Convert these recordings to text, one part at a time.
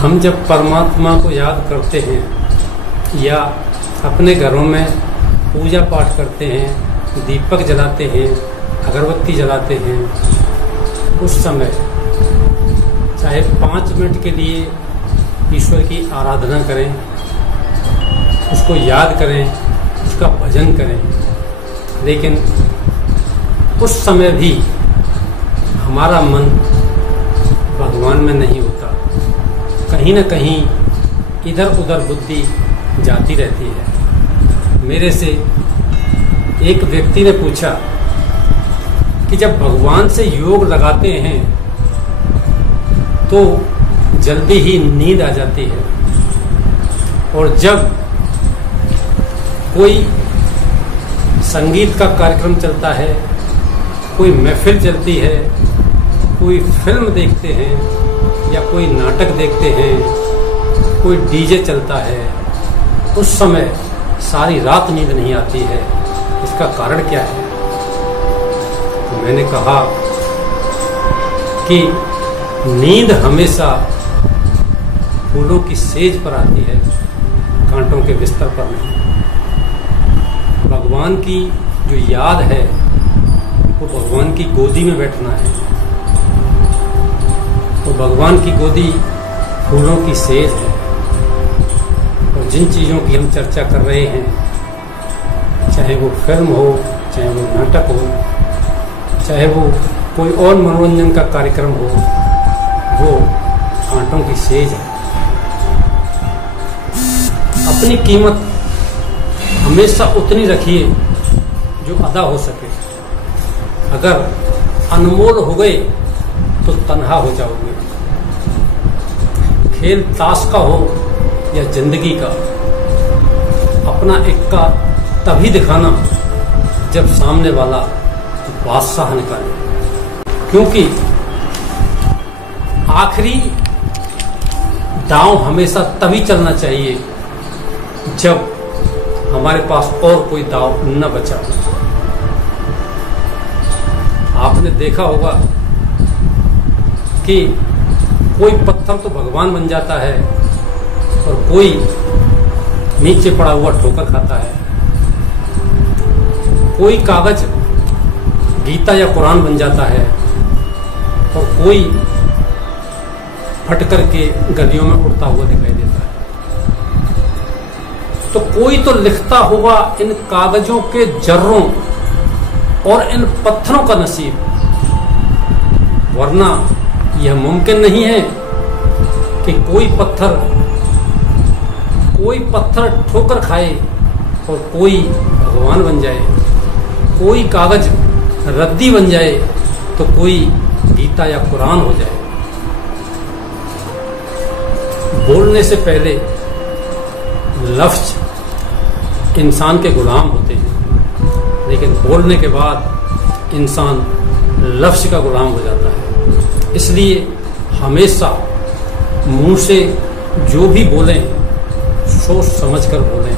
हम जब परमात्मा को याद करते हैं या अपने घरों में पूजा पाठ करते हैं, दीपक जलाते हैं, अगरबत्ती जलाते हैं, उस समय चाहे 5 मिनट के लिए ईश्वर की आराधना करें, उसको याद करें, उसका भजन करें, लेकिन उस समय भी हमारा मन भगवान में नहीं होता। कहीं न कहीं इधर उधर बुद्धि जाती रहती है। मेरे से एक व्यक्ति ने पूछा कि जब भगवान से योग लगाते हैं तो जल्दी ही नींद आ जाती है, और जब कोई संगीत का कार्यक्रम चलता है, कोई महफिल चलती है, कोई फिल्म देखते हैं या कोई नाटक देखते हैं, कोई डीजे चलता है, उस समय सारी रात नींद नहीं आती है। इसका कारण क्या है? तो मैंने कहा कि नींद हमेशा फूलों की सेज पर आती है, कांटों के बिस्तर पर नहीं। भगवान की जो याद है वो भगवान की गोदी में बैठना है। तो भगवान की गोदी फूलों की सेज है। और जिन चीज़ों की हम चर्चा कर रहे हैं, चाहे वो फिल्म हो, चाहे वो नाटक हो, चाहे वो कोई और मनोरंजन का कार्यक्रम हो, वो कांटों की सेज है। अपनी कीमत हमेशा उतनी रखिए जो अदा हो सके। अगर अनमोल हो गए तो तन्हा हो जाओगे। खेल ताश का हो या जिंदगी का, अपना इक्का तभी दिखाना जब सामने वाला बादशाह निकाले, क्योंकि आखिरी दांव हमेशा तभी चलना चाहिए जब हमारे पास और कोई दांव न बचा हो। आपने देखा होगा कि कोई पत्थर तो भगवान बन जाता है और कोई नीचे पड़ा हुआ ठोकर खाता है। कोई कागज गीता या कुरान बन जाता है और कोई फट करके गलियों में उड़ता हुआ दिखाई देता है। तो कोई तो लिखता होगा इन कागजों के जर्रों और इन पत्थरों का नसीब, वरना यह मुमकिन नहीं है कि कोई पत्थर ठोकर खाए और कोई भगवान बन जाए, कोई कागज रद्दी बन जाए तो कोई गीता या कुरान हो जाए। बोलने से पहले लफ्ज इंसान के गुलाम होते हैं, लेकिन बोलने के बाद इंसान लफ्ज का गुलाम हो जाता है। इसलिए हमेशा मुंह से जो भी बोलें सोच समझ कर बोलें,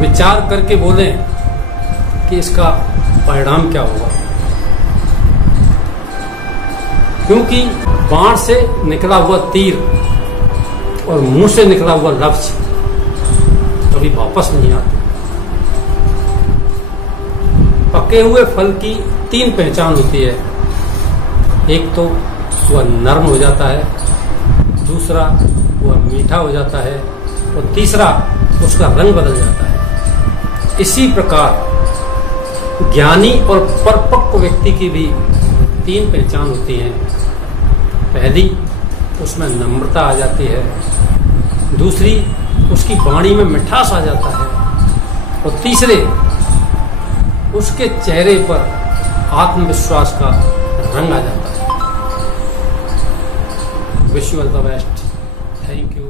विचार करके बोलें कि इसका परिणाम क्या होगा। क्योंकि बाण से निकला हुआ तीर और मुंह से निकला हुआ लफ्ज कभी वापस नहीं आते। पके हुए फल की 3 पहचान होती है। एक तो वह नरम हो जाता है, दूसरा वह मीठा हो जाता है, और तीसरा उसका रंग बदल जाता है। इसी प्रकार ज्ञानी और परिपक्व व्यक्ति की भी 3 पहचान होती हैं। पहली, उसमें नम्रता आ जाती है। दूसरी, उसकी वाणी में मिठास आ जाता है। और तीसरे, उसके चेहरे पर आत्मविश्वास का रंग आ जाता है। Wish you all the best. Thank you.